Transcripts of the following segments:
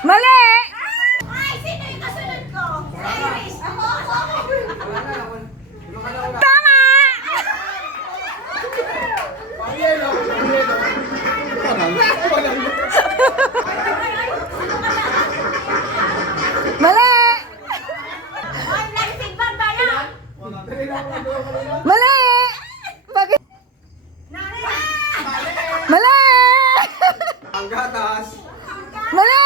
Mali! Ay, sino yung kasunod ko? Iris! Ako! Tama! Mali! Online feedback ba yan? Mali! Bakit? Nari! Mali! Ang gatas. Mali!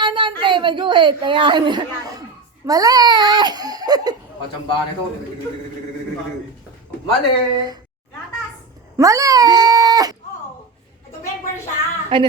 Anante, may guhit. Ayan. Mali! Pachambahan ito. Mali! Gatas! Mali! Oh, ito member siya. Ano?